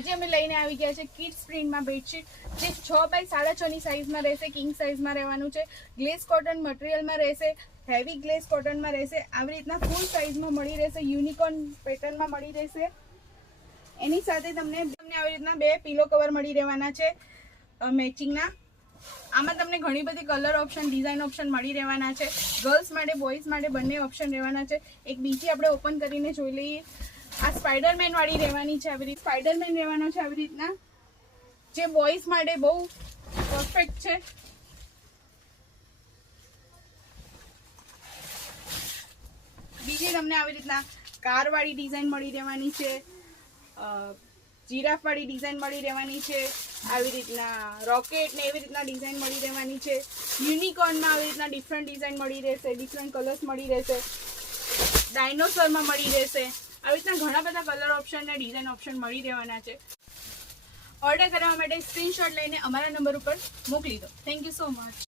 આજે અમે લઈને આવી ગયા છે કિડ્સ પ્રિન્ટમાં બેડશીટ, જે 6 બાય 6.5 સાઇઝમાં રહેશે, કિંગ સાઇઝમાં રહેવાનું છે. ગ્લેસ કોટન મટીરિયલમાં રહેશે, હેવી ગ્લેસ કોટનમાં રહેશે. આવી રીતના ફૂલ સાઇઝમાં મળી રહેશે, યુનિકોર્ન પેટર્નમાં મળી રહેશે. એની સાથે તમને આવી રીતના 2 પિલો કવર મળી રહેવાના છે મેચિંગના. આમાં તમને ઘણી બધી કલર ઓપ્શન, ડિઝાઇન ઓપ્શન મળી રહેવાના છે. ગર્લ્સ માટે, બોયઝ માટે બંને ઓપ્શન રહેવાના છે. એક બીજી આપણે ઓપન કરીને જોઈ લઈએ. આ સ્પાઈડરમેન વાળી રહેવાની છે. આવી રીતે સ્પાઈડરમેન રહેવાનો છે આવી રીતના, જે બોયઝ માટે બહુ પરફેક્ટ છે. બીજી તમને આવી રીતના કાર વાળી ડિઝાઇન મળી રહેવાની છે, જીરાફ વાળી ડિઝાઇન મળી રહેવાની છે. આવી રીતના રોકેટ ને એવી રીતના ડિઝાઇન મળી રહેવાની છે. યુનિકોર્નમાં આવી રીતના ડિફરન્ટ ડિઝાઇન મળી રહેશે, ડિફરન્ટ કલર્સ મળી રહેશે. ડાયનોસોરમાં મળી રહેશે. આવી રીતના ઘણા બધા કલર ઓપ્શન અને ડિઝાઇન ઓપ્શન મળી રહેવાના છે. ઓર્ડર કરવા માટે સ્ક્રીનશોટ લઈને અમારા નંબર ઉપર મોકલી દો. Thank you so much.